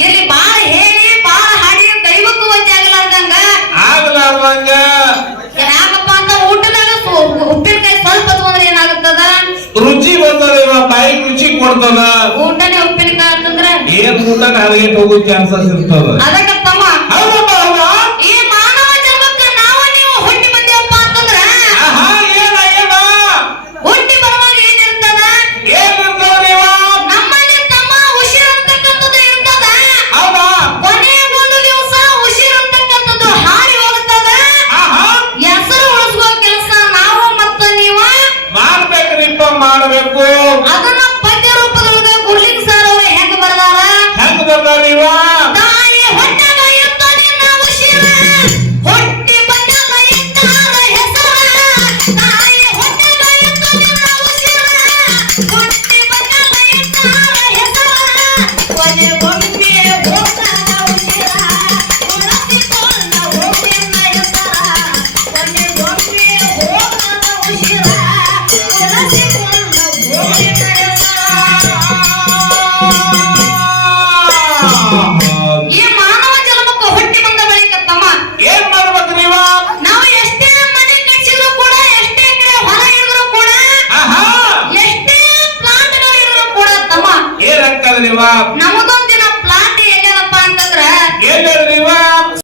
ಇಲ್ಲಿ ಬಾಳ ಹೇಳಿ ಬಾಳ ಹಾಡಿ ದೈವಕ್ಕೂ ವಜ್ಜೆ ಆಗಲಾರ್ದಂಗ ಯಾಕಪ್ಪ ಅಂತ ಊಟದಾಗ ಉಪ್ಪಿನಕಾಯಿ ಸ್ವಲ್ಪ ತಗೊಂಡ್ರೆ ಏನಾಗುತ್ತದ ರುಚಿ ಬರ್ತದ ಬಾಯಿ ರುಚಿ ಕೊಡ್ತದ ಊಟನೇ ಉಪ್ಪಿನಕಾಯಿ ಅಂತಂದ್ರೆ ಏನ್ ಊಟ ಹಾಗೆ ಹೋಗೋ ಚಾನ್ಸಸ್ ಇರ್ತದ ಅದಕ್ಕತ್ತಮ್ಮ ಈ ಮಾನವ ಜನ್ಮಕ್ಕೆ ನಾವು ನೀವು ಹುಟ್ಟಿ ಬಂದೇವಪ್ಪ ಅಂತಂದ್ರೆ ಹುಟ್ಟಿ ಬರುವಾಗ ಏನಿರ್ತದ ನಮ್ಮಲ್ಲಿ ತಮ್ಮ ಉಸಿರಂತಕ್ಕಂಥದ್ದು ಇರ್ತದ ಕೊನೆಗೊಂದು ದಿವಸ ಉಸಿರಂತಕ್ಕಂಥದ್ದು ಹಾರಿ ಹೋಗುತ್ತದ ಹೆಸರು ಉಳಿಸುವ ಕೆಲಸ ನಾವು ಮತ್ತು ನೀವು ಮಾಡ್ಬೇಕ್ರಿಪ್ಪ ಮಾಡಬೇಕು ಅದನ್ನ ಪದ್ಯ ರೂಪದೊಳಗ ಗುರ್ಲಿಂಗ್ ಸರ್ ಅವರು ಹೆಂಗ್ ಬರ್ದಾರ ನೀವು ತಾಯಿ ಹೊಟ್ಟೆ ಕೊನೆಗೊಮ್ಮೆ ಹೋಗ್ತಾನ ಉಸಿರ ಉಳಿಸಿಕೊಂಡ ಹೋಗಿನ ಹೆಸರ ಕೊನೆಗೊಮ್ಮೆ ಹೋಗ್ತಾನ ಉಸಿರ ಉಳಿಸಿಕೊಂಡ ಹೋಗಿನ ಈ ಮಾನವ ಜನ್ಮಕ್ಕೆ ಹುಟ್ಟಿ ಬಂದ ಬಳಿಕ ತಮ್ಮ ಏನ್ ಮಾಡ್ಬೇಕು ನೀವ ನಾವು ಎಷ್ಟೇ ಮನೆ ಕಟ್ಟಿಸಿದ್ರು ಕೂಡ ಎಷ್ಟೇ ಕಡೆ ಹೊಲ ಇಳಿದ್ರು ಕೂಡ ಆಹಾ ಎಷ್ಟೇ ಪ್ಲಾಂಟ್ಗಳು ಇದ್ರು ಕೂಡ ತಮ್ಮ ಏನಾಗ್ತದ ನೀವ